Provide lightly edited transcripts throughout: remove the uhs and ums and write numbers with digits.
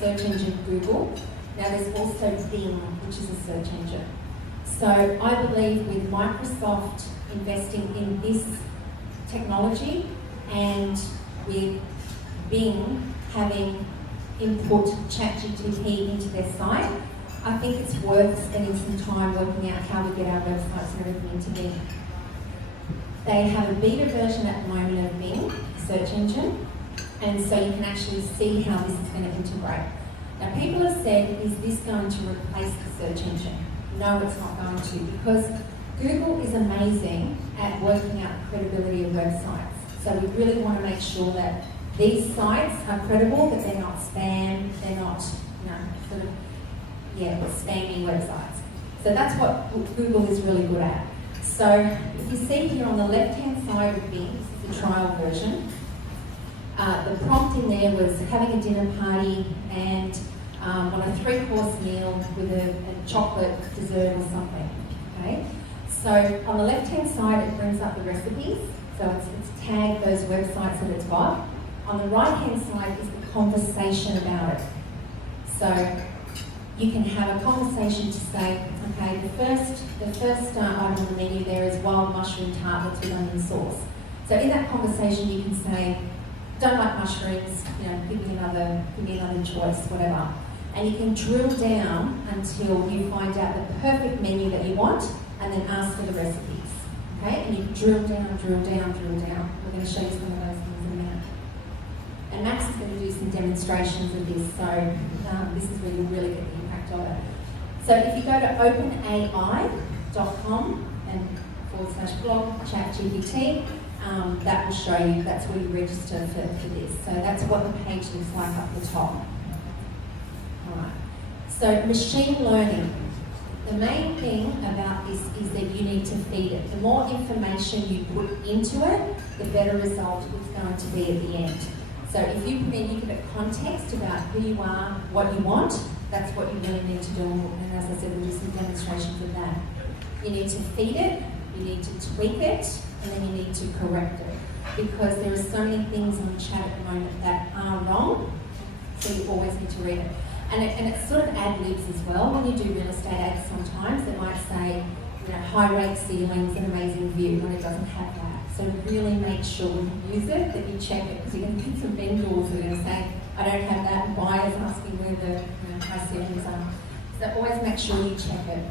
search engine Google. Now there's also Bing, which is a search engine. So I believe with Microsoft investing in this technology and with Bing having input ChatGPT into their site, I think it's worth spending some time working out how we get our websites and everything into Bing. They have a beta version at the moment of Bing, search engine, and so you can actually see how this is going to integrate. Now people have said, is this going to replace the search engine? No, it's not going to, because Google is amazing at working out the credibility of websites. So we really want to make sure that these sites are credible, that they're not spam, they're not, spammy websites. So that's what Google is really good at. So if you see here on the left-hand side of Bing, this is the trial version. The prompt in there was having a dinner party and on a 3-course meal with a chocolate dessert or something. Okay. So on the left-hand side, it brings up the recipes. So it's tagged those websites that it's got. On the right-hand side is the conversation about it. So you can have a conversation to say, okay, the first item on the menu there is wild mushroom tartlets with onion sauce. So in that conversation, you can say, don't like mushrooms, give me another choice, whatever. And you can drill down until you find out the perfect menu that you want, and then ask for the recipes. Okay? And you drill down, drill down, drill down. We're going to show you some of those things in a minute. And Max is going to do some demonstrations of this, so this is where you'll really get the impact of it. So if you go to openai.com and /blog ChatGPT, that will show you, that's where you register for this. So that's what the page looks like up the top. Alright. So machine learning. The main thing about this is that you need to feed it. The more information you put into it, the better result it's going to be at the end. So if you give it context about who you are, what you want, that's what you really need to do. And as I said, we'll do some demonstrations of that. You need to feed it, you need to tweak it, and then you need to correct it. Because there are so many things on the chat at the moment that are wrong, so you always need to read it. And it's sort of ad-libs as well. When you do real estate ads sometimes, it might say, high rate ceilings, an amazing view, when it doesn't have that. So really make sure when you use it, that you check it, because you're going to get some vendors who are going to say, I don't have that, and buyers asking where the high ceilings are. So always make sure you check it.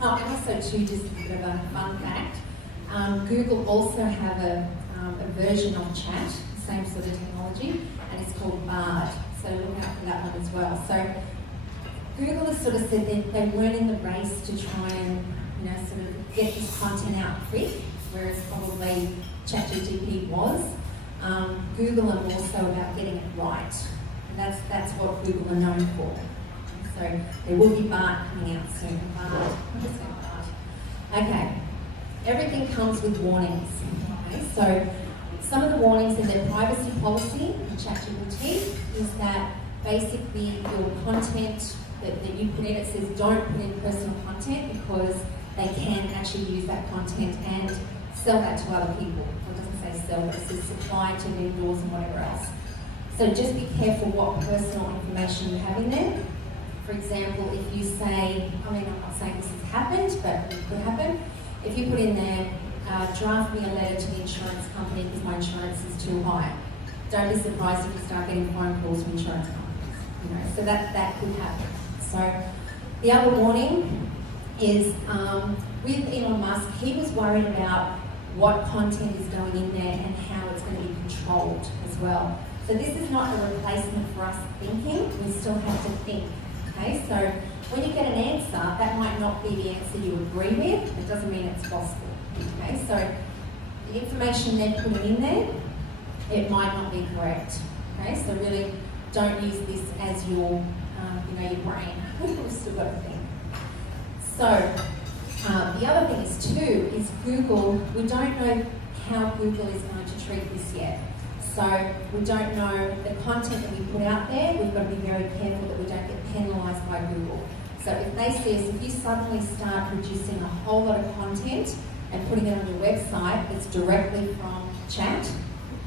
Oh, and also too, just a bit of a fun fact, Google also have a version of chat, same sort of technology, and it's called Bard. So look out for that one as well. So Google has sort of said that they weren't in the race to try and sort of get this content out quick, whereas probably ChatGPT was. Google are more so about getting it right, and that's what Google are known for. So there will be Bard coming out soon. Bard. Okay. Everything comes with warnings. Okay, so some of the warnings in their privacy policy in ChatGPT is that basically your content that you put in, it says don't put in personal content because they can actually use that content and sell that to other people. Well, it doesn't say sell, but it says supply to vendors and whatever else. So just be careful what personal information you have in there. For example, if you say, I'm not saying this has happened, but it could happen. If you put in there, draft me a letter to the insurance company because my insurance is too high. Don't be surprised if you start getting phone calls from insurance companies. So that could happen. So the other warning is with Elon Musk, he was worried about what content is going in there and how it's going to be controlled as well. So this is not a replacement for us thinking, we still have to think. Okay, so when you get an answer, that might not be the answer you agree with, it doesn't mean it's gospel. Okay, so the information they're putting in there, it might not be correct. Okay, so really don't use this as your, your brain. We've still got to think. So the other thing is too, is Google, we don't know how Google is going to treat this yet. So we don't know the content that we put out there, we've got to be very careful that we don't get penalised by Google. So if they see us, if you suddenly start producing a whole lot of content and putting it on your website that's directly from chat,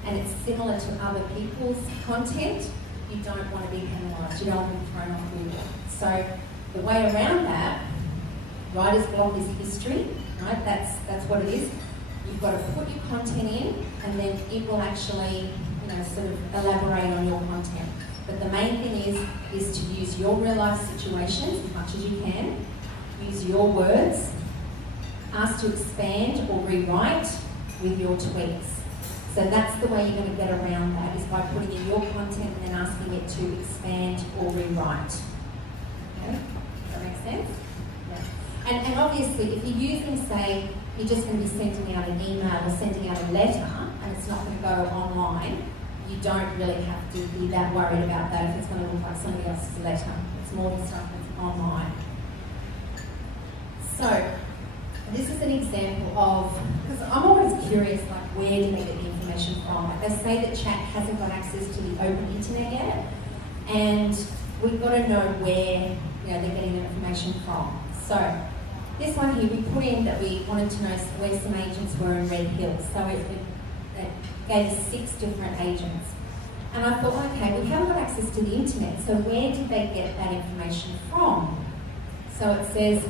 and it's similar to other people's content, you don't want to be penalised, you don't want to be thrown off Google. So the way around that, writer's block is history, right? That's what it is. You've got to put your content in, and then it will actually, sort of elaborate on your content. But the main thing is to use your real life situations as much as you can. Use your words. Ask to expand or rewrite with your tweaks. So that's the way you're going to get around that, is by putting in your content and then asking it to expand or rewrite. Okay? Does that make sense? Yeah. And obviously, if you're using, say, you're just going to be sending out an email or sending out a letter, and it's not going to go online, you don't really have to be that worried about that if it's going to look like somebody else's letter. It's more the stuff that's online. So, this is an example of, because I'm always curious, like, where do they get the information from? Like, they say that chat hasn't got access to the open internet yet, and we've got to know where they're getting their information from. So, this one here, we put in that we wanted to know where some agents were in Red Hills. So it gave us 6 different agents. And I thought, okay, we haven't got access to the internet, so where did they get that information from? So it says,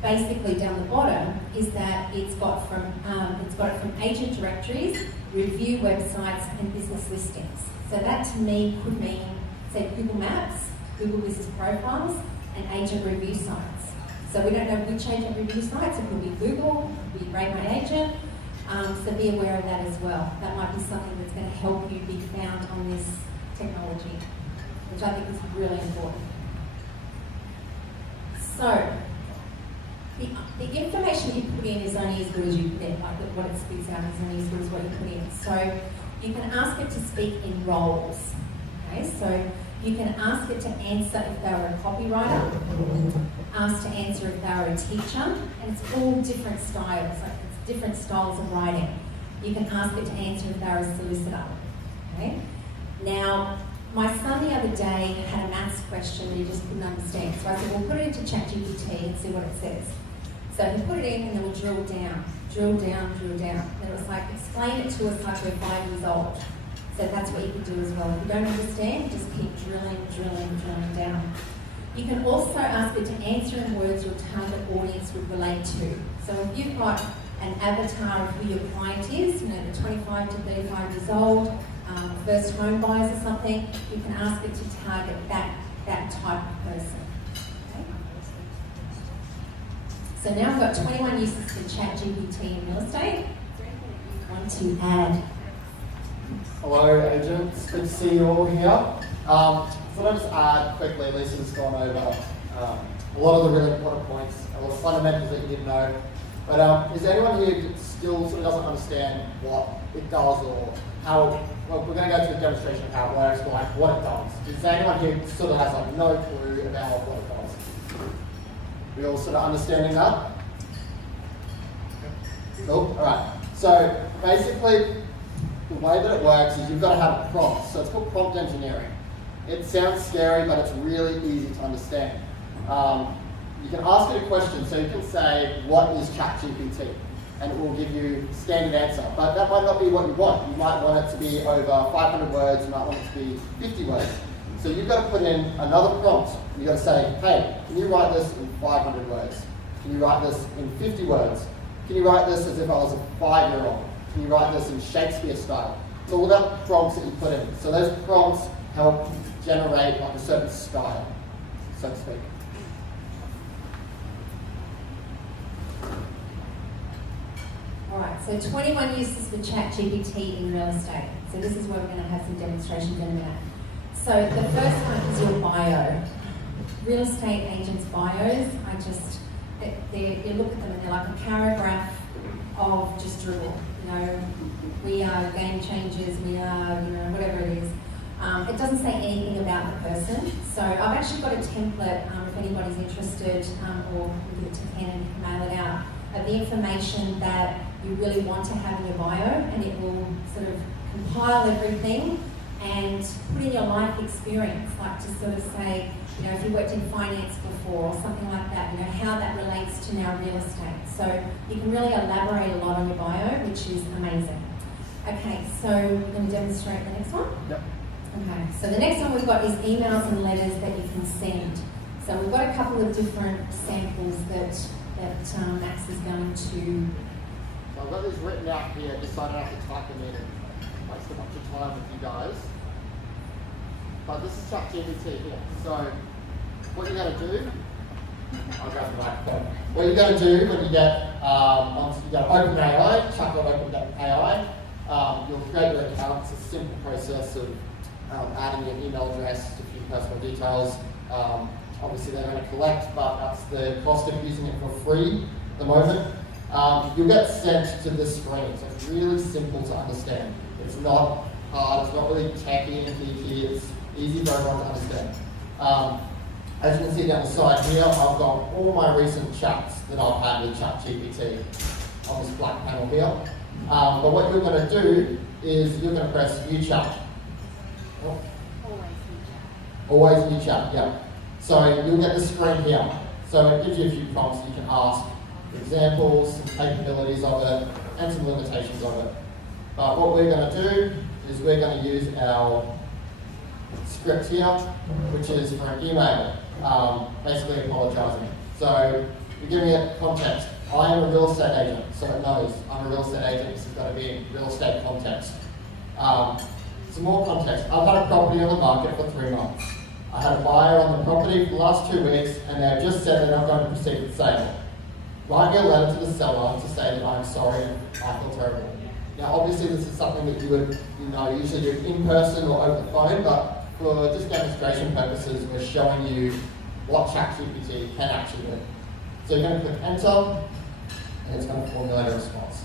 basically down the bottom, is that it's got it from agent directories, review websites, and business listings. So that to me could mean, say, Google Maps, Google Business Profiles, and agent review sites. So we don't know which agent review sites. It could be Google, it could be Rate My Agent. So be aware of that as well. That might be something that's going to help you be found on this technology, which I think is really important. So the information you put in is only as good as you put in. Like what it spits out is only as good as what you put in. So you can ask it to speak in roles. Okay, so you can ask it to answer if they were a copywriter, ask to answer if they were a teacher, and it's all different styles, like it's different styles of writing. You can ask it to answer if they were a solicitor. Okay? Now, my son the other day had a maths question that he just couldn't understand. So I said, well, put it into ChatGPT and see what it says. So he put it in and then we'll drill down. And it was like, explain it to us like we're 5 years old. So that's what you can do as well. If you don't understand, just keep drilling down. You can also ask it to answer in words your target audience would relate to. So if you've got an avatar of who your client is, the 25 to 35 years old, first home buyers or something, you can ask it to target that type of person. Okay? So now we've got 21 uses for ChatGPT in real estate. You want to add? Hello agents, good to see you all here. So I'll just add quickly, Lisa's gone over a lot of the really important points, a lot of fundamentals that you didn't know. But is there anyone here that still sort of doesn't understand what it does or how, well, we're going to go through a demonstration of how it works, but like what it does. Is there anyone here that sort of has like no clue about what it does? We all sort of understanding that? Cool, alright. So basically, the way that it works is you've got to have a prompt. So it's called prompt engineering. It sounds scary, but it's really easy to understand. You can ask it a question, so you can say, what is ChatGPT? And it will give you a standard answer. But that might not be what you want. You might want it to be over 500 words, you might want it to be 50 words. So you've got to put in another prompt. You've got to say, hey, can you write this in 500 words? Can you write this in 50 words? Can you write this as if I was a 5-year-old? Can you write this in Shakespeare style? It's all about prompts that you put in. So those prompts help generate like a certain style, so to speak. Alright, so 21 uses for ChatGPT in real estate. So this is where we're going to have some demonstrations in a minute. So the first one is your bio. Real estate agents' bios, you look at them and they're like a paragraph of just dribble. We are game changers, we are, whatever it is. It doesn't say anything about the person. So I've actually got a template, if anybody's interested, or you give it to Ken and you can mail it out, of the information that you really want to have in your bio, and it will sort of compile everything and put in your life experience, like to sort of say, if you worked in finance before or something like that, how that relates to now real estate. So you can really elaborate a lot on your bio, which is amazing. Okay, so we're going to demonstrate the next one? Yep. Okay, so the next one we've got is emails and letters that you can send. So we've got a couple of different samples that Max is going to. So I've got these written out here just so I don't have to type them in and waste a bunch of time with you guys. But this is ChatGPT here. So what you're going to do, I'll grab the microphone. What you're going to do when you get onto you go to OpenAI, chat.open.ai, you'll create your account. It's a simple process of adding your email address, a few personal details. Obviously they're going to collect, but that's the cost of using it for free at the moment. You'll get sent to this screen, so it's really simple to understand. It's not hard, it's not really techy and geeky, it's easy for everyone to understand. As you can see down the side here, I've got all my recent chats that I've had with ChatGPT on this black panel here. But what you're going to do is you're going to press View Chat. Oh. Always View Chat, yeah. So you'll get the screen here. So it gives you a few prompts you can ask, examples, some capabilities of it, and some limitations of it. But what we're going to do is we're going to use our script here, which is for an email, basically apologising. So you're giving it context. I am a real estate agent, so it knows I'm a real estate agent. This has got to be in real estate context. Some more context. I've had a property on the market for 3 months. I had a buyer on the property for the last 2 weeks, and they've just said they're not going to proceed with sale. Write me a letter to the seller to say that I'm sorry and I feel terrible. Now, obviously, this is something that you would, usually do in person or over the phone, but for just demonstration purposes, we're showing you what ChatGPT can actually do. So you're going to click Enter, and it's going to formulate a response.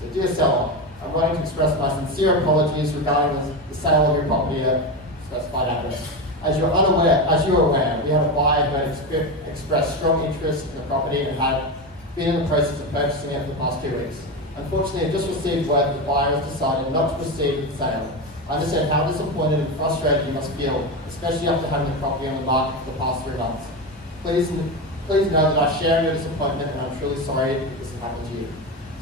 So, dear seller, I'm writing to express my sincere apologies regarding the sale of your property at specified address. As you're aware, we have a buyer who had expressed strong interest in the property and had been in the process of purchasing it for the past 2 weeks. Unfortunately, I've just received word that the buyer has decided not to proceed with the sale. I understand how disappointed and frustrated you must feel, especially after having the property on the market for the past 3 months. Please know that I share in your disappointment and I'm truly sorry that this has happened to you.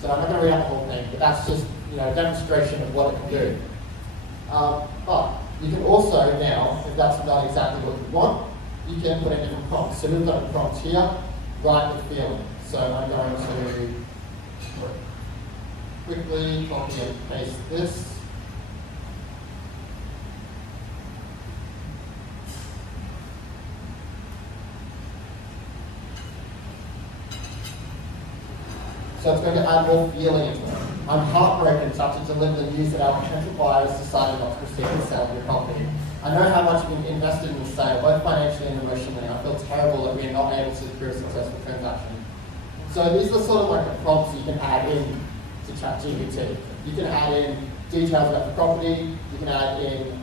So I'm not going to read out the whole thing, but that's just a demonstration of what it can do. But you can also now, if that's not exactly what you want, you can put in different prompts. So we've got a prompt here, write with feeling. So I'm going to quickly copy and paste this. So it's going to add more feeling into it. I'm heartbroken to deliver the news that our potential buyer has decided not to proceed with the sale of your property. I know how much you've invested in the sale, both financially and emotionally. I feel terrible that we are not able to secure a successful transaction. So these are sort of like the prompts you can add in to ChatGPT. You can add in details about the property. You can add in,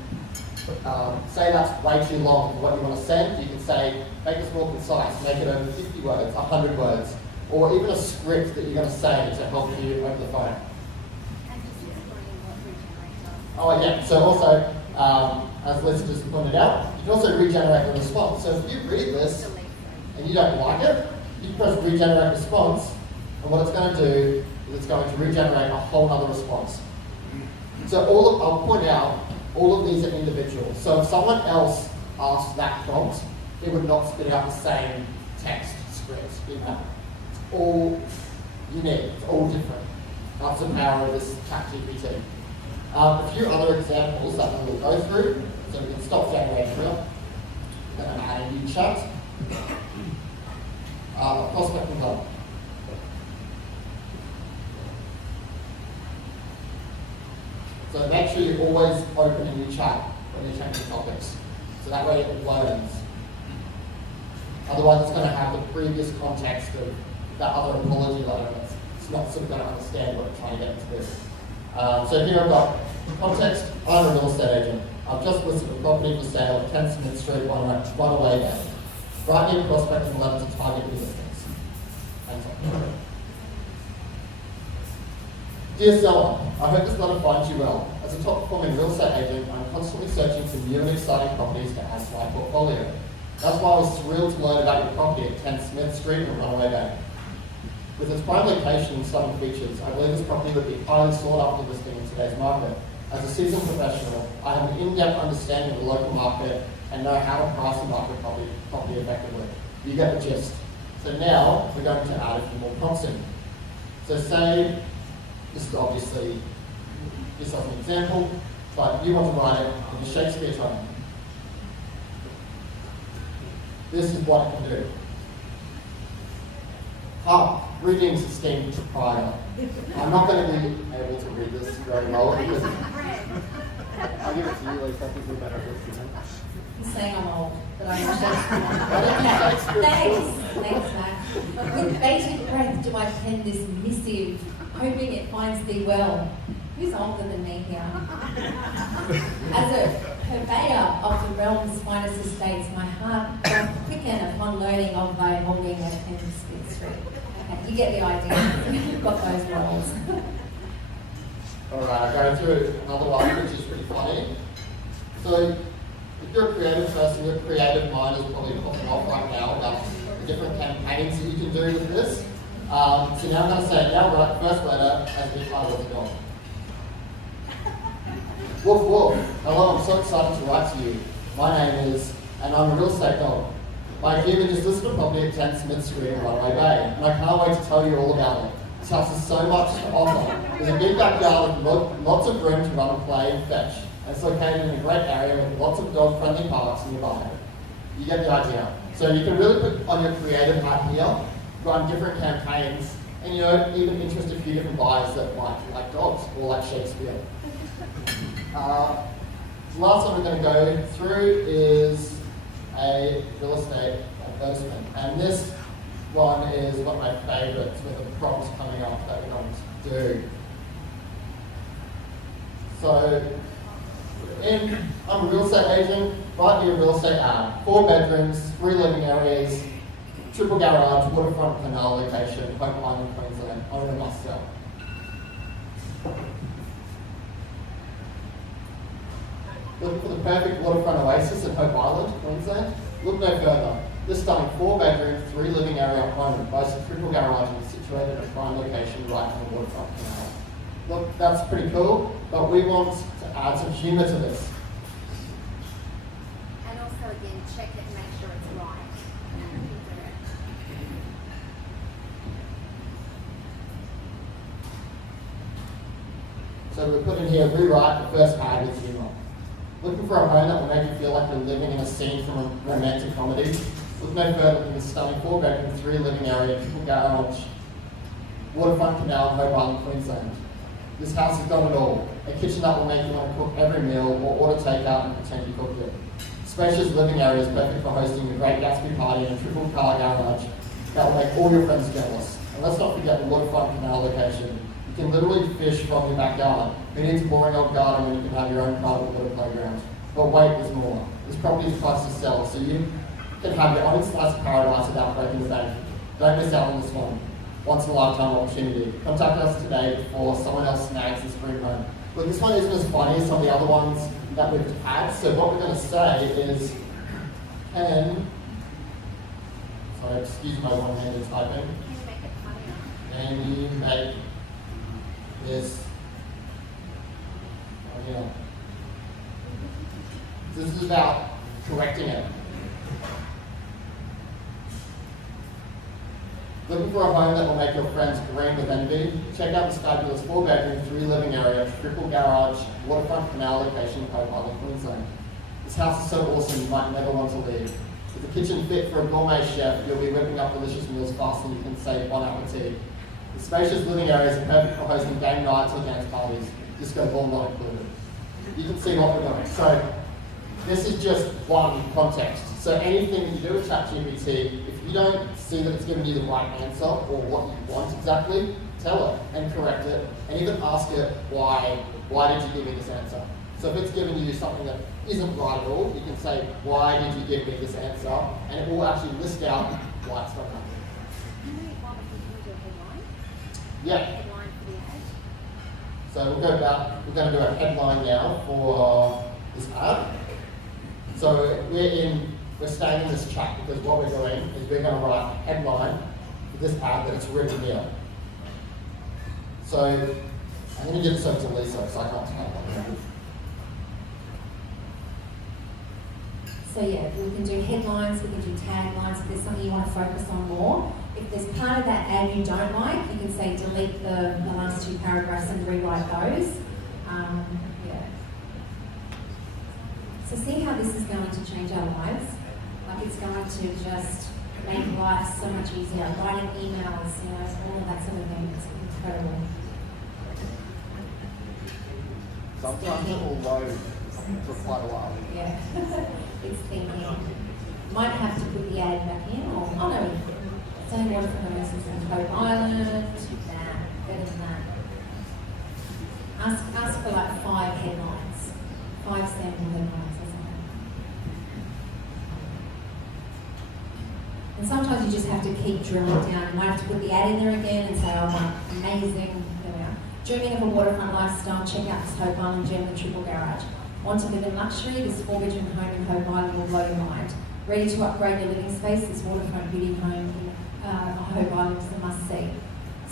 say that's way too long for what you want to send. You can say, make this more concise, make it over 50 words, 100 words, or even a script that you're going to say to help you over the phone. Oh yeah, so also, as Liz just pointed out, you can also regenerate the response. So if you read this and you don't like it, you can press regenerate response, and what it's going to do is it's going to regenerate a whole other response. So I'll point out, all of these are individual. So if someone else asked that prompt, it would not spit out the same text script in that. It's all unique, it's all different. That's the power of this ChatGPT. A few other examples that we will go through, so we can stop generating here. We're going to add a new chat. Prospect and help. So make sure you always open a new chat when you're changing topics. So that way it learns. Otherwise it's going to have the previous context of that other apology letter. It's not sort of going to understand what it's trying to get into this. So here I've got context. I'm a real estate agent. I've just listed a property for sale at 10 Smith Street, one away down. Write me a prospecting letter to target your listings. Dear seller, I hope this letter finds you well. As a top performing real estate agent, I'm constantly searching for new and exciting properties to add to my portfolio. That's why I was thrilled to learn about your property at 10 Smith Street in Runaway Bay. With its prime location and stunning features, I believe this property would be highly sought after listing in today's market. As a seasoned professional, I have an in-depth understanding of the local market and know how to price and market property effectively. You get the gist. So now we're going to add a few more prompts in. So say, this is obviously just as an example, but you want to write it in the Shakespeare tone. This is what it can do. Greetings, esteemed proprietor. I'm not going to be able to read this very well because I'll give it to you, Lisa. I think we're better at this. He's saying I'm old, but I'm not. Thanks, Matt. With bated breath do I pen this missive, hoping it finds thee well. Who's older than me here? As a purveyor of the realm's finest estates, my heart doth quicken upon learning of thy holding at Smith Street. Okay, you get the idea. You've got those roles. Alright, I'll go through another one which is pretty funny. So, if you're a creative person, your creative mind is probably popping off right now about the different campaigns that you can do with this. So now I'm going to say, now write first letter as the title of the dog. Woof woof. Hello, I'm so excited to write to you. My name is, and I'm a real estate dog. My human just listed a property at 10 Smith Street in Runaway Bay, and I can't wait to tell you all about it. This house has so much to offer. There's a big backyard with lots of room to run and play and fetch. And it's located in a great area with lots of dog-friendly parks nearby. You get the idea. So you can really put on your creative hat here, run different campaigns, and even interest a few different buyers that might like dogs or like Shakespeare. The last one we're going to go through is a real estate advertisement. And this one is one of my favourites with the prompts coming up that we're going to do. So, I'm a real estate agent, write me a real estate ad. 4 bedrooms, 3 living areas, triple garage, waterfront canal location, Hope Island, Queensland. I want a must sell. Looking for the perfect waterfront oasis at Hope Island, Queensland? Look no further. This stunning 4-bedroom, 3 living area home boasts a triple garage and is situated at a prime location right on the waterfront canal. Look, that's pretty cool, but we want to add some humour to this. And also, again, check it and make sure it's right. So we put in here, rewrite the first ad with humour. Looking for a home that will make you feel like you're living in a scene from a romantic comedy? Look no further than the stunning 4-bedroom, 3 living area, triple garage, waterfront canal, Hope Island, Queensland. This house has got it all. A kitchen that will make you want to cook every meal or order takeout and pretend you cooked it. Spacious living areas perfect for hosting a great Gatsby party and a triple car garage that will make all your friends jealous. And let's not forget the waterfront canal location. You can literally fish from your backyard. Who needs a boring old garden when you can have your own private water playground? But wait, there's more. This property is priced to sell, so you can have your own slice of paradise without breaking the bank. Don't miss out on this one. Once in a lifetime opportunity. Contact us today before someone else snags this dream home. But this one isn't as funny as some of the other ones that we've had. So what we're going to say is, sorry, excuse my one-handed typing. Can you make it funnier? Can you make this funnier? This is about correcting it. Looking for a home that will make your friends green with envy? Check out this fabulous 4-bedroom, 3 living area, triple garage, waterfront canal location in Hope Island, Queensland. This house is so awesome you might never want to leave. With a kitchen fit for a gourmet chef, you'll be whipping up delicious meals faster than you can say bon appetit. The spacious living areas are perfect for hosting game nights or dance parties. Disco ball not included. You can see what we're doing. So this is just one context. So anything that you do with ChatGPT, if you don't see that it's giving you the right answer or what you want exactly, tell it and correct it, and even ask it why did you give me this answer? So if it's giving you something that isn't right at all, you can say, why did you give me this answer? And it will actually list out why it's not happening. Can you do a headline? Yeah. Headline for the ad? So we're going to do a headline now for this ad. So we're staying in this chat because what we're doing is we're going to write a headline for this ad that it's written here. So I'm going to give this over to Lisa because I can't type like that. So yeah, we can do headlines, we can do taglines if there's something you want to focus on more. If there's part of that ad you don't like, you can say delete the last 2 paragraphs and rewrite those. Yeah. So see how this is going to change our lives? Like it's going to just make life so much easier. Writing emails, you know, all of that sort of thing. It's incredible. Sometimes it will load for quite a while. Yeah. It's thinking. Might have to put the ad back in, or oh no, it's only one for the lessons in Hope Island. Nah, better than that. Ask for like 5 headlines, 5 sample headlines or something. And sometimes you just have to keep drilling down. You might have to put the ad in there again and say, oh, my amazing, there we are. Dreaming of a waterfront lifestyle, check out this Hope Island gem with triple garage. Want to live in luxury? This 4-bedroom home in Hope Island will blow your mind. Ready to upgrade your living space? This waterfront beauty home in Hope Island is a must-see.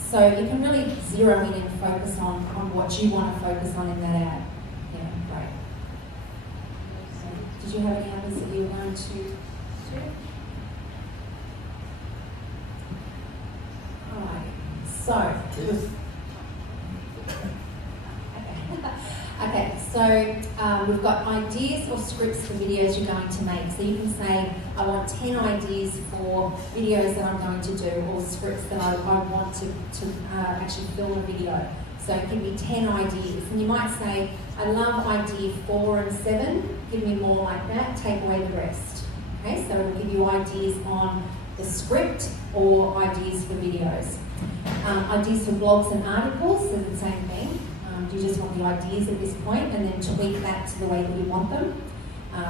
So you can really zero in and focus on what you want to focus on in that ad. Yeah, great. So, did you have any others that you were going to do? Alright, so. Okay, so we've got ideas or scripts for videos you're going to make. So you can say, I want 10 ideas for videos that I'm going to do, or scripts that I want to actually film a video. So give me 10 ideas. And you might say, I love idea 4 and 7, give me more like that, take away the rest. Okay, so it'll give you ideas on the script or ideas for videos. Ideas for blogs and articles, so the same thing. You just want the ideas at this point and then tweak that to the way that you want them.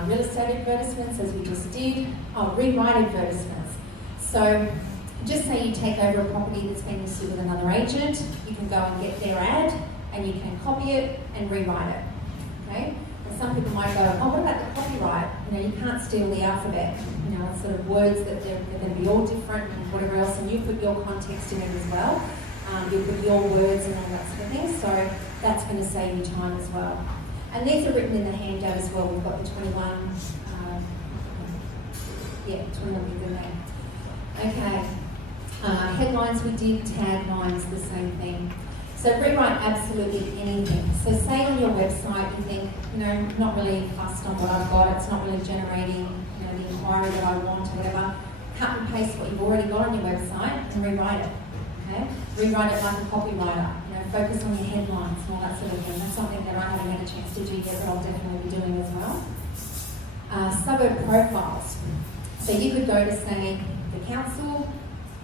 Real estate advertisements, as we just did. Rewrite advertisements. So just say you take over a property that's been listed with another agent, you can go and get their ad and you can copy it and rewrite it. Okay? And some people might go, oh, what about the copyright? You know, you can't steal the alphabet. You know, it's sort of words that they're going to be all different and whatever else, and you put your context in it as well. You put your words and all that sort of thing, so that's going to save you time as well. And these are written in the handout as well. We've got the 21 things in there. Okay, headlines we did, taglines, the same thing. So rewrite absolutely anything. So say on your website you think, you know, not really fussed on what I've got, it's not really generating, you know, the inquiry that I want or whatever. Cut and paste what you've already got on your website and rewrite it. Okay? Rewrite it like a copywriter. You know, focus on your headlines and all that sort of thing. That's something that I haven't had a chance to do yet, but I'll definitely be doing as well. Suburb profiles. So you could go to, say, the council,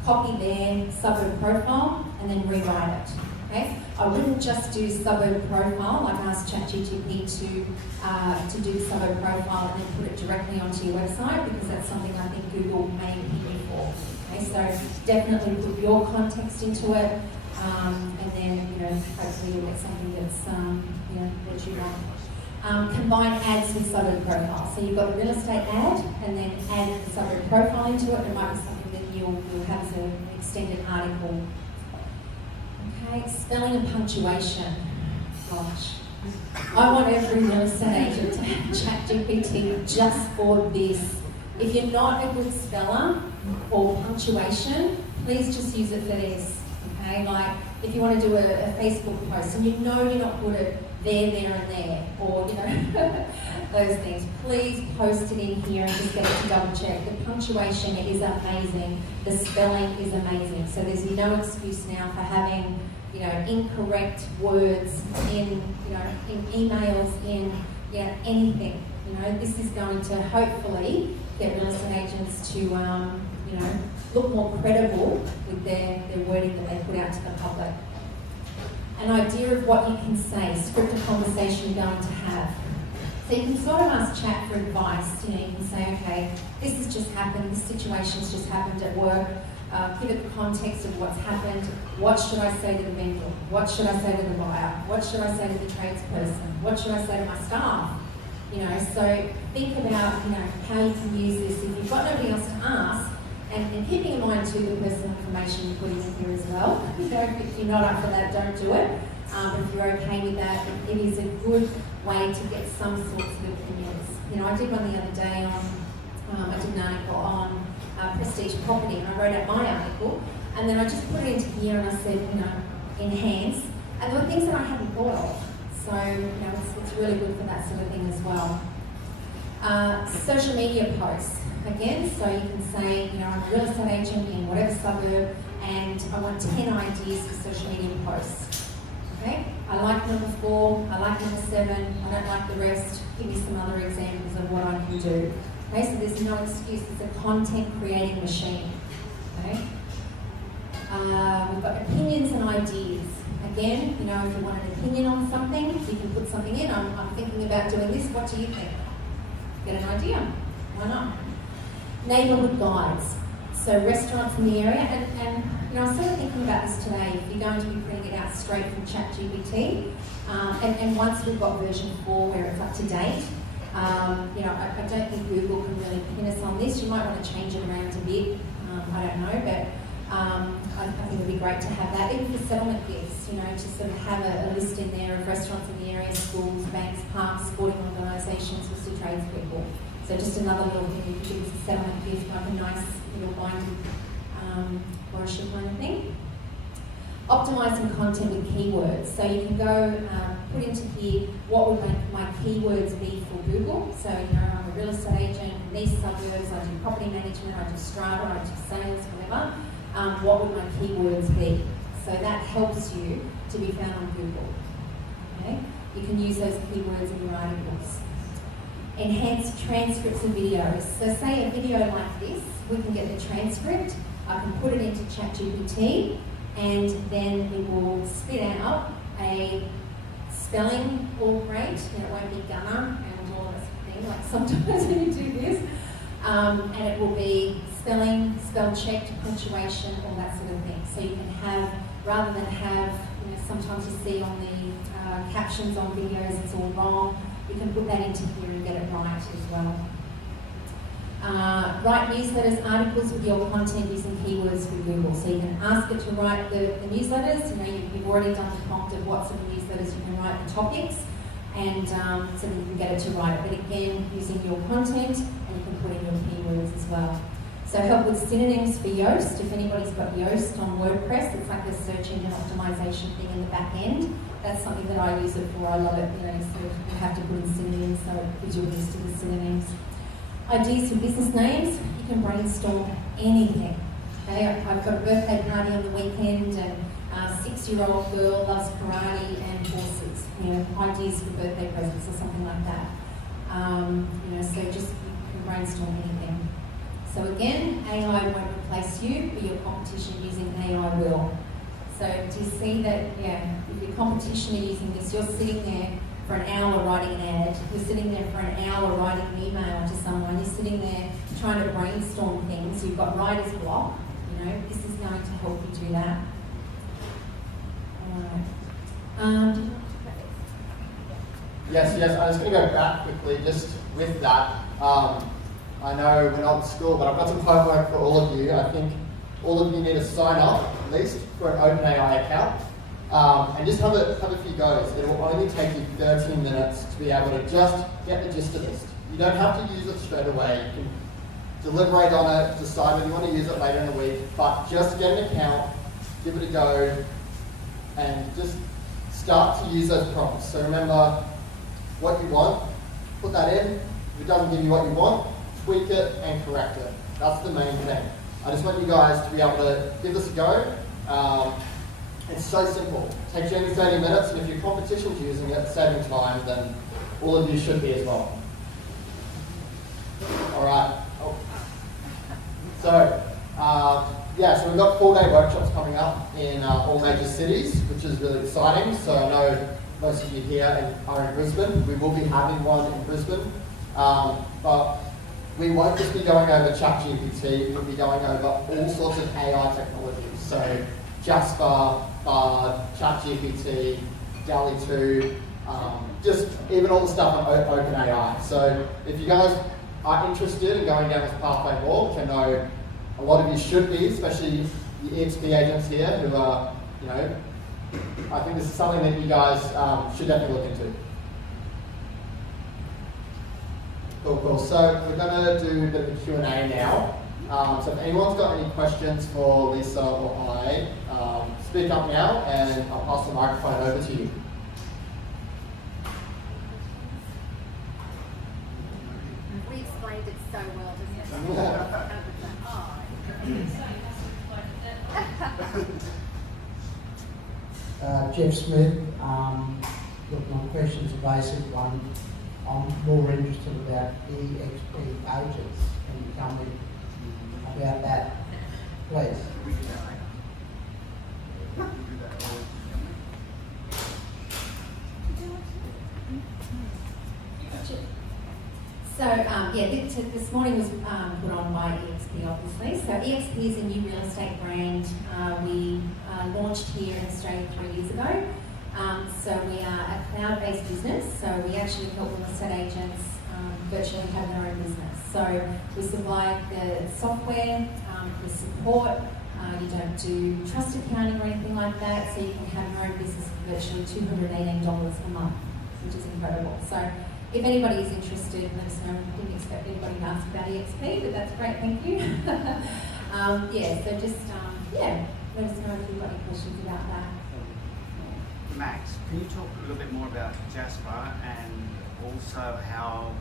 copy their suburb profile, and then rewrite it. Okay? I wouldn't just do suburb profile, like ask ChatGPT to do suburb profile and then put it directly onto your website, because that's something I think Google may hit you for. Okay, so definitely put your context into it, and then, you know, hopefully you'll get something that's that you want. Combine ads with suburb profile. So you've got the real estate ad, and then add the suburb profile into it. It might be something that you'll have as an extended article. Okay, spelling and punctuation. Gosh, I want every real estate agent to have ChatGPT just for this. If you're not a good speller or punctuation, please just use it for this. Okay, like if you want to do a Facebook post and you know you're not good at there, and there, or you know those things, please post it in here and just get it to double check. The punctuation is amazing. The spelling is amazing. So there's no excuse now for having, you know, incorrect words in, you know, in emails, in, you know, anything. You know, this is going to hopefully get real estate agents to, you know, look more credible with their wording that they put out to the public. An idea of what you can say, script a conversation you're going to have. So you can sort of ask chat for advice. You know, you can say, okay, this has just happened, this situation's just happened at work. Give it the context of what's happened. What should I say to the vendor? What should I say to the buyer? What should I say to the tradesperson? What should I say to my staff? You know, so think about, you know, how you can use this. If you've got nobody else to ask, And keeping in mind too the personal information you're putting in here as well. You know, if you're not up for that, don't do it. But if you're okay with that, it is a good way to get some sorts of opinions. You know, I did one the other day on, I did an article on prestige property, and I wrote out my article, and then I just put it into here and I said, you know, enhance. And there were things that I hadn't thought of. So, you know, it's really good for that sort of thing as well. Social media posts. Again, so you can say, you know, I'm a real estate agent in whatever suburb, and I want 10 ideas for social media posts. Okay? I like number 4, I like number 7, I don't like the rest. Give me some other examples of what I can do. Okay, so there's no excuse, it's a content creating machine. Okay? We've got opinions and ideas. Again, you know, if you want an opinion on something, you can put something in. I'm thinking about doing this, what do you think? Get an idea. Why not? Neighbourhood guides. So restaurants in the area, and you know, I was sort of thinking about this today. If you're going to be printing it out straight from ChatGPT, and once we've got version 4 where it's up to date, you know, I don't think Google can really pin us on this. You might want to change it around a bit. I don't know, but I think it would be great to have that, even for settlement gifts. You know, to sort of have a list in there of restaurants in the area, schools, banks, parks, sporting organisations, listed tradespeople. So just another little thing you could give as a settlement gift, like a nice little binding brochure kind of thing. Optimising content with keywords. So you can go put into here what would my keywords be for Google. So, you know, I'm a real estate agent in these suburbs, I do property management, I do strata, I do sales, whatever. What would my keywords be? So that helps you to be found on Google. Okay? You can use those keywords in your articles. Enhance transcripts of videos. So say a video like this, we can get the transcript, I can put it into ChatGPT, and then it will spit out a spelling all great, and it won't be gunner and all this thing, like sometimes when you do this. And it will be spelling, spell checked, punctuation, all that sort of thing. So you can have, rather than have, you know, sometimes you see on the captions on videos it's all wrong, you can put that into here and get it right as well. Write newsletters, articles with your content using keywords for Google. So you can ask it to write the newsletters. You know, you've already done the prompt of what sort of newsletters you can write, the topics, and so that you can get it to write it. But again, using your content, and you can put in your keywords as well. So help with synonyms for Yoast. If anybody's got Yoast on Wordpress, it's like the search engine optimization thing in the back end. That's something that I use it for. I love it. You know, so you have to put in synonyms, so it gives you a list of the synonyms. Ideas for business names. You can brainstorm anything. Okay, I've got a birthday party on the weekend, and a 6-year-old girl loves karate and horses. You know, ideas for birthday presents or something like that. You know, so just you can brainstorm anything. So again, AI won't replace you, but your competition using AI will. So do you see that, yeah, if your competition are using this, you're sitting there for an hour writing an ad, you're sitting there for an hour writing an email to someone, you're sitting there trying to brainstorm things, you've got writer's block, you know, this is going to help you do that. Alright. Yes, I'm just going to go back quickly just with that. I know we're not at school, but I've got some homework for all of you. I think all of you need to sign up, at least, for an OpenAI account. And just have a few goes. It will only take you 13 minutes to be able to just get the gist of this. You don't have to use it straight away. You can deliberate on it, decide whether you want to use it later in the week, but just get an account, give it a go, and just start to use those prompts. So remember what you want, put that in. If it doesn't give you what you want, tweak it and correct it. That's the main thing. I just want you guys to be able to give this a go. It's so simple. It takes you only 30 minutes, and if your competition's using it, saving time, then all of you should be as well. All right. Oh. So, so we've got 4-day workshops coming up in all major cities, which is really exciting. So I know most of you here are in Brisbane. We will be having one in Brisbane. But we won't just be going over ChatGPT, we'll be going over all sorts of AI technologies. So Jasper, Bard, ChatGPT, DALL-E 2, just even all the stuff on OpenAI. So if you guys are interested in going down this pathway more, which I know a a lot of you should be, especially the EXP agents here who are, you know, I think this is something that you guys should definitely look into. Cool. So we're going to do a bit of a Q&A now. So if anyone's got any questions for Lisa or I, speak up now and I'll pass the microphone over to you. We explained it so well, Jeff Smith. Look, my question's a basic one. I'm more interested about EXP agents. Can you tell me about that, please? So this morning was put on by EXP, obviously. So EXP is a new real estate brand. We launched here in Australia 3 years ago. So we are a cloud-based business. So we actually help real estate agents virtually have their own business. So we supply the software, the support. You don't do trust accounting or anything like that. So you can have your own business for virtually $218 a month, which is incredible. So if anybody is interested, let us know. I didn't expect anybody to ask about EXP, but that's great, thank you. So just, let us know if you've got any questions about that. Max, can you talk a little bit more about Jasper and also how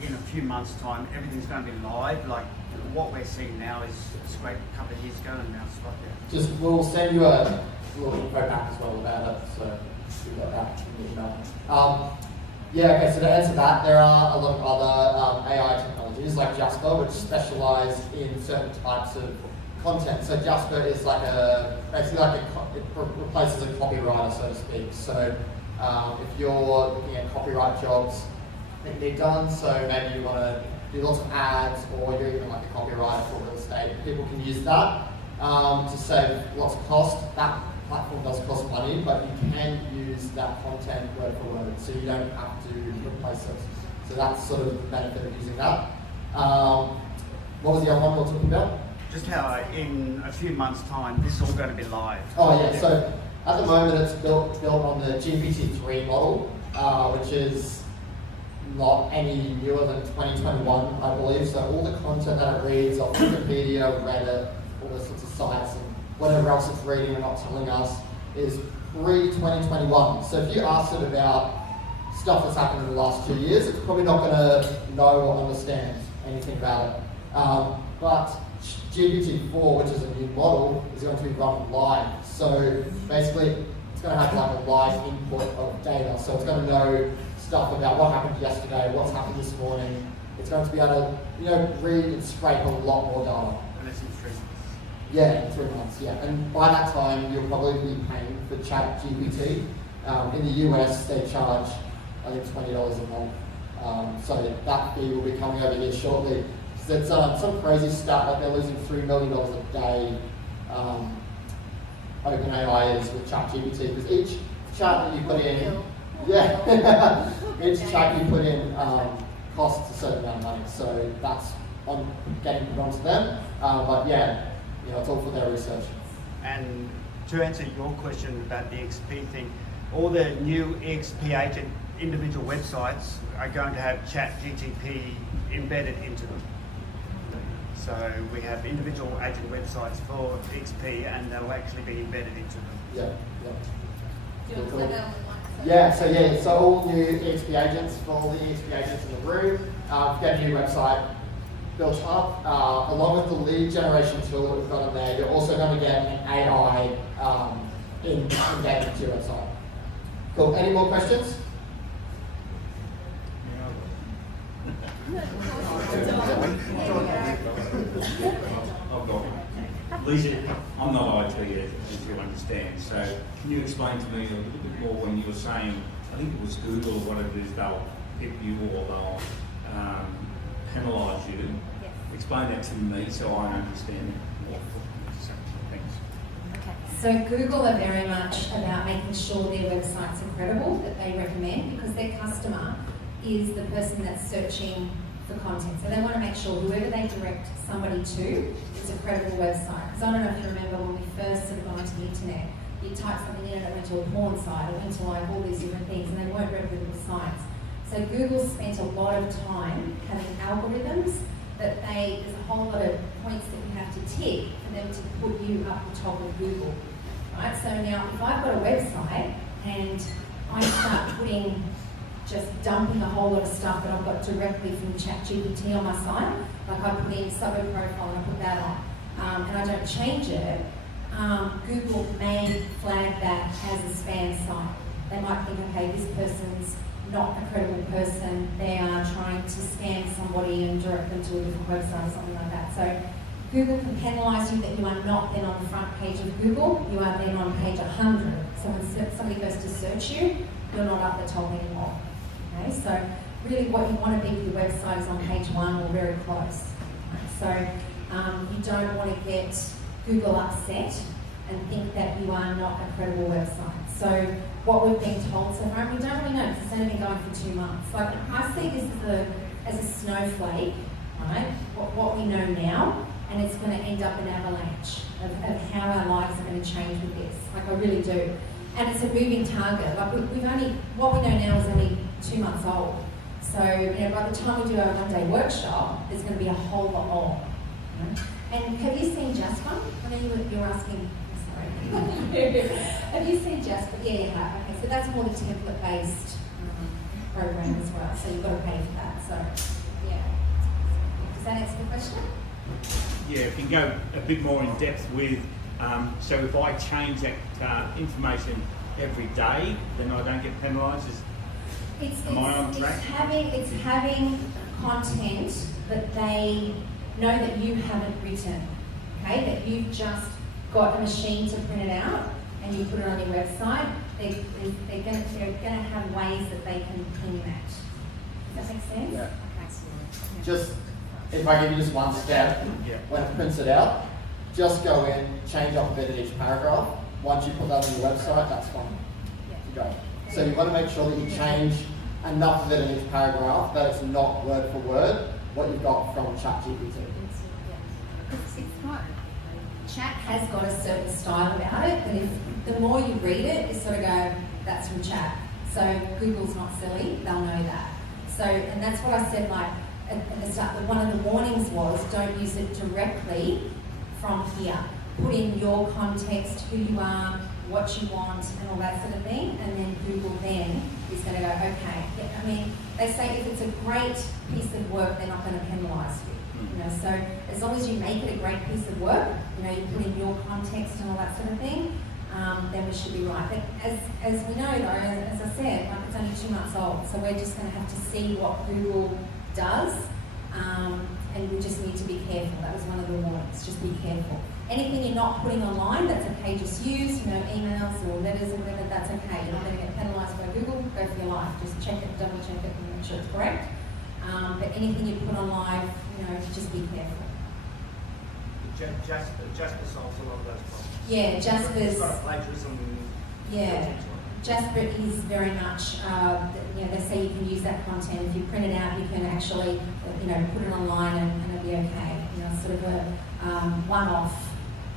in a few months' time everything's going to be live? Like what we're seeing now is great a couple of years ago and now it's like that. We'll send you a little info back as well about it, so you've got that in the email. Okay, so to answer that, there are a lot of other AI technologies like Jasper, which specialise in certain types of content. So Jasper is it replaces a copywriter, so to speak. So if you're looking at copyright jobs that need done, so maybe you want to do lots of ads, or you're even like a copywriter for real estate, people can use that to save lots of cost. That platform does cost money, but you can use that content word for word, so you don't have to replace it. So that's sort of the benefit of using that. What was the other one we were talking about? Just how in a few months' time this is all going to be live. So at the moment it's built on the GPT-3 model, which is not any newer than 2021, I believe. So all the content that it reads off Wikipedia, Reddit, all those sorts of sites, and whatever else it's reading and not telling us is pre-2021. So if you ask it about stuff that's happened in the last 2 years, it's probably not going to know or understand anything about it. But GPT-4, which is a new model, is going to be run live. So basically, it's going to have like a live input of data. So it's going to know stuff about what happened yesterday, what's happened this morning. It's going to be able to, read and scrape a lot more data. And that's in 3 months. Yeah, in 3 months, yeah. And by that time, you'll probably be paying for ChatGPT. In the US, they charge, I think, $20 a month. So that fee will be coming over here shortly. So it's some crazy stat, like they're losing $3 million a day, OpenAI is with ChatGPT, because each chat that you put in, each chat you put in costs a certain amount of money. So that's getting put onto them. It's all for their research. And to answer your question about the EXP thing, all the new EXP agent individual websites are going to have ChatGPT embedded into them. So we have individual agent websites for EXP and they'll actually be embedded into them. So all new EXP agents, for all the EXP agents in the room, get a new website built up. Along with the lead generation tool that we've got in there, you're also going to get an AI embedded into your website. Cool. Any more questions? Lisa, I'm not IT, as you understand, so can you explain to me a little bit more when you were saying, I think it was Google or whatever it is, they'll hit you or they'll penalise you. Yes. Explain that to me so I understand more. Thanks. Okay. So Google are very much about making sure their websites are credible, that they recommend, because their customer is the person that's searching for content. So they want to make sure whoever they direct somebody to is a credible website. Because I don't know if you remember when we first sort of got onto the internet, you type something in and it went to a porn site, it went to like all these different things, and they weren't reputable sites. So Google spent a lot of time having algorithms that there's a whole lot of points that you have to tick for them to put you up the top of Google. Right? So now if I've got a website and I start just dumping a whole lot of stuff that I've got directly from ChatGPT on my site, like I put in Suburb profile and I put that on, and I don't change it, Google may flag that as a spam site. They might think, okay, this person's not a credible person, they are trying to scam somebody and direct them to a different website or something like that. So Google can penalise you that you are not then on the front page of Google, you are then on page 100. So when somebody goes to search you, you're not up the top anymore. Okay, so really what you want to be with your website is on page 1 or very close. So you don't want to get Google upset and think that you are not a credible website. So what we've been told so far, and we don't really know because it's only been going for 2 months. Like I see this as a snowflake, right? What we know now, and it's going to end up an avalanche of how our lives are going to change with this. Like I really do. And it's a moving target. Like what we know now is only 2 months old. So by the time we do our one-day workshop, there's going to be a whole lot more. Right? And have you seen Jasper? I know you were asking. Sorry. Have you seen Jasper? Yeah, you have. Okay, so that's more the template-based program as well. So you've got to pay for that. So yeah. Does that answer the question? Yeah, if you can go a bit more in depth with, so if I change that information every day, then I don't get penalised. Am I on track? It's having content that they know that you haven't written, okay? That you've just got a machine to print it out and you put it on your website. They're going to have ways that they can clean that. Does that make sense? Yeah. Okay. Just, if I give you just one step, when it prints it out, just go in, change up a bit in each paragraph. Once you put that on your website, that's fine. You go. So you want to make sure that you change enough of it in each paragraph that it's not word for word what you've got from ChatGPT. It's not. Chat has got a certain style about it, but if the more you read it, you sort of go, that's from Chat. So Google's not silly, they'll know that. So, and that's what I said, like, at the start, that one of the warnings was, don't use it directly from here. Put in your context, who you are, what you want, and all that sort of thing, and then Google then is going to go, okay. I mean, they say if it's a great piece of work, they're not going to penalise you. So as long as you make it a great piece of work, you put in your context and all that sort of thing, then we should be right. But as we know though, as I said, like it's only 2 months old, so we're just going to have to see what Google does, and we just need to be careful. That was one of the warnings, just be careful. Anything you're not putting online, that's okay, just use, emails or letters or whatever, that's okay. You're not going to get penalised by Google, go for your life. Just check it, double check it, and make sure it's correct. But anything you put on live, just be careful. Jasper solves a lot of those problems. Yeah, Jasper's. It's got plagiarism. Yeah, Jasper is very much. They say you can use that content. If you print it out, you can actually, put it online and it'll be okay. Sort of a one-off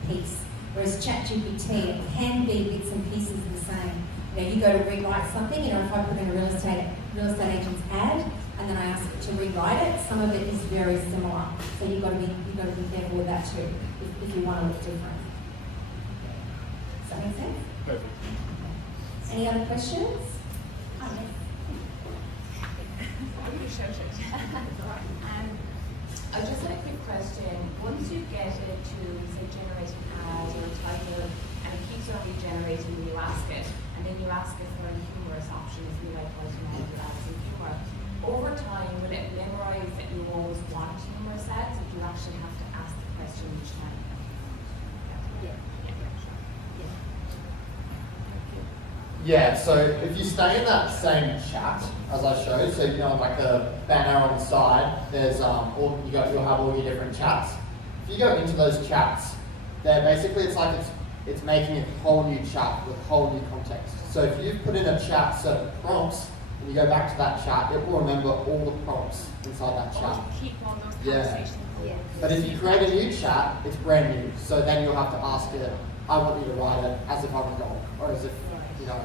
piece. Whereas ChatGPT, it can be bits and pieces of the same. You go to rewrite something. If I put in a real estate agent's ad, and then I ask it to rewrite it, some of it is very similar. So you've got to be careful with that too, if you want to look different. Does that make sense? Perfect. Any other questions? Oh, yes. I just had a quick question. Once you get it to, say, generate an ad or a title, and it keeps on regenerating when you ask it, and then you ask it for a humorous option if you like writing all your ads in humor, over time, will it memorize that you always want humorous ads, or do you actually have to ask the question each time? Yeah, so if you stay in that same chat as I showed, so like a banner on the side, there's you'll have all your different chats. If you go into those chats, they're basically it's making a whole new chat with whole new context. So if you've put in a chat certain prompts, and you go back to that chat, it will remember all the prompts inside that chat. Keep all those Yeah. conversations. Yeah. But if you create a new chat, it's brand new. So then you'll have to ask it, I want you to write it as if I'm a dog, or as if, you know,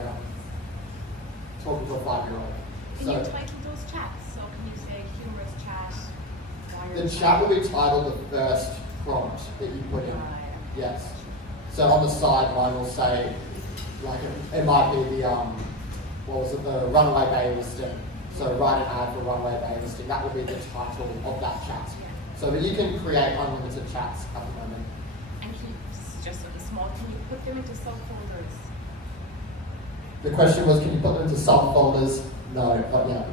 talking to a 5-year-old. Can So you title those chats? So can you say humorous chat? the chat will be titled the first prompt that you put in. Yes. So on the sideline will say, like, it might be the, what was it, the runaway bay listing. So write an ad for runaway bay listing. That will be the title of that chat. So that you can create unlimited chats at the moment. And can you, just sort of small, can you put them into subfolders? The question was, can you put them into subfolders? No, not yet.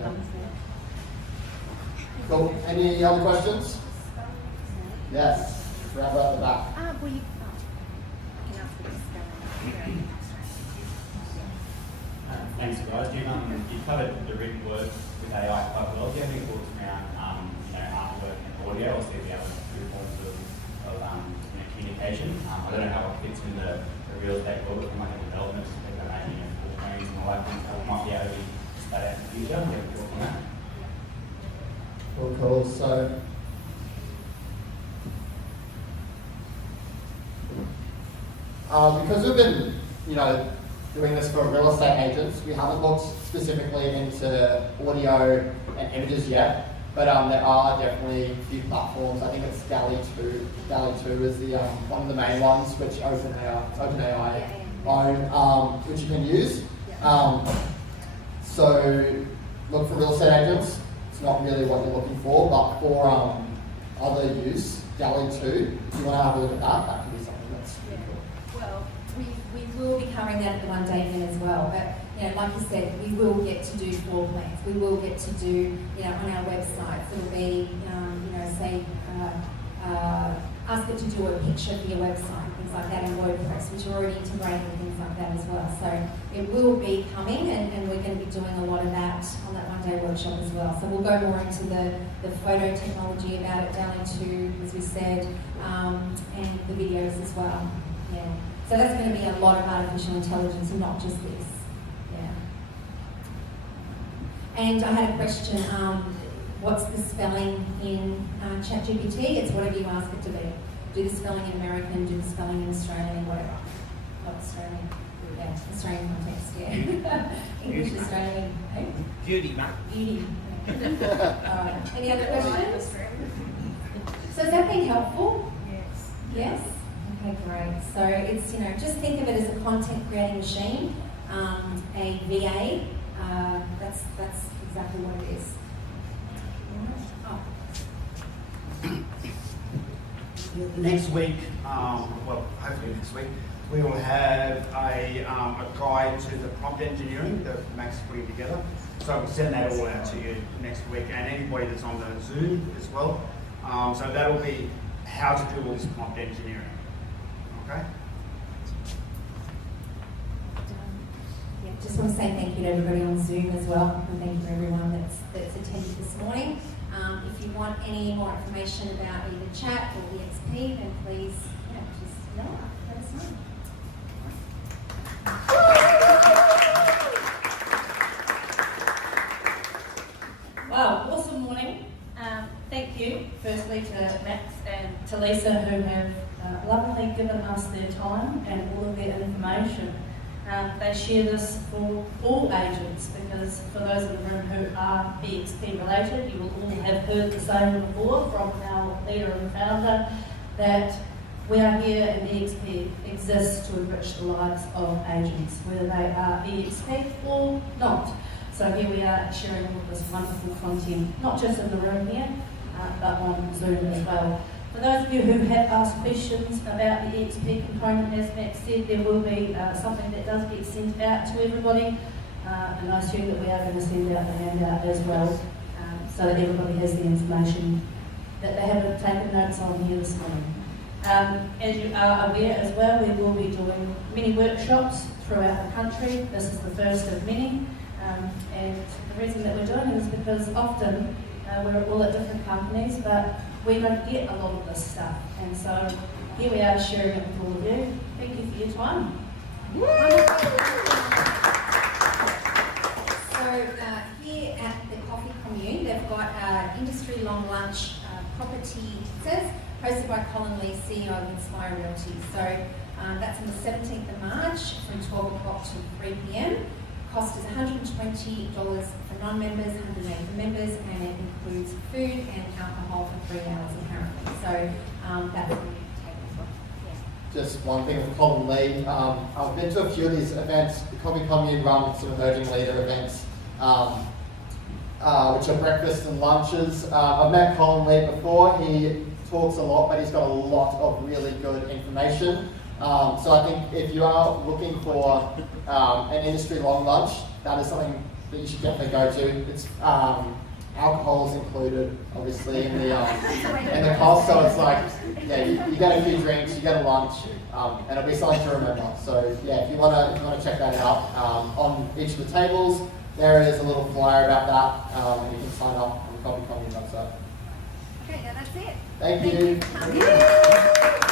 Okay. Cool. Any other questions? Yes. Round at the back. Well, you I can ask the spelling. Thanks, guys. You covered the written word with AI quite well. Do you have any thoughts around artwork and audio, or see the other two forms of communication? I don't know how it fits in the real estate world, but might have developments, making full frames and all that kind of stuff. Might be able to be spread out in the future. Do you have any thoughts on that? Cool. So, because we've been, doing this for real estate agents, we haven't looked specifically into audio and images yet. But there are definitely a few platforms. I think it's DALL-E 2. DALL-E 2 is the one of the main ones, which OpenAI own, which you can use. So look for real estate agents. It's not really what you're looking for, but for other use, DALL-E 2, if you want to have a look at that, that can be something that's pretty cool. Well, we will be covering that at the one-day event as well. But like you said, we will get to do floor plans. We will get to do, on our websites. It'll be, say, ask it to do a picture for your website, things like that in Wordpress, which are already integrated and things like that as well. So it will be coming, and we're going to be doing a lot of that on that one-day workshop as well. So we'll go more into the photo technology about it, down into, as we said, and the videos as well. Yeah. So that's going to be a lot of artificial intelligence and not just this. Yeah. And I had a question, what's the spelling in ChatGPT? It's whatever you ask it to be. Do the spelling in American, do the spelling in Australian, whatever. Not Australian. Yeah, Australian context, yeah. English, Australian. Hey? Beauty, mate. Beauty. Alright. Any other questions? So has that been helpful? Yes. Yes? Okay, great. So it's, just think of it as a content creating machine, a VA. That's exactly what it is. Next week, hopefully next week, we will have a guide to the prompt engineering that Max is putting together. So we'll send that all out to you next week, and anybody that's on the Zoom as well. So that'll be how to do all this prompt engineering. Okay? Just want to say thank you to everybody on Zoom as well, and thank you to everyone that's attended this morning. If you want any more information about either chat or EXP, then please just let us know. Wow, awesome morning. Thank you, firstly, to Max and to Lisa, who have lovingly given us their time and all of their information. They share this for all agents, because for those in the room who are EXP related, you will all have heard the same before from our leader and founder, that we are here and EXP exists to enrich the lives of agents, whether they are EXP or not. So here we are sharing all of this wonderful content, not just in the room here, but on Zoom as well. For those of you who have asked questions about the EXP component, as Matt said, there will be something that does get sent out to everybody, and I assume that we are going to send out the handout as well, so that everybody has the information that they haven't taken notes on here this morning. As you are aware as well, we will be doing many workshops throughout the country. This is the first of many, and the reason that we're doing it is because often we're all at different companies, but we don't get a lot of this stuff, and so here we are sharing it with all of you. Thank you for your time. here at the Coffee Commune, they've got industry long lunch property tips hosted by Colin Lee, CEO of Inspire Realty. So that's on the 17th of March from 12 o'clock to 3 p.m. Cost is $120 for non-members, $180 for members, and it includes food and alcohol for 3 hours apparently. So that's what you take for. Yeah. Just one thing with Colin Lee. I've been to a few of these events. The Coffee Commune run some emerging leader events, which are breakfasts and lunches. I've met Colin Lee before. He talks a lot, but he's got a lot of really good information. So I think if you are looking for an industry long lunch, that is something that you should definitely go to. It's alcohol is included, obviously, in the cost. So it's like, yeah, you get a few drinks, you get a lunch, and it'll be something to remember. So yeah, if you wanna check that out, on each of the tables there is a little flyer about that, and you can sign up on the Coffee Commune website. Okay, now that's it. Thank you. Thank you.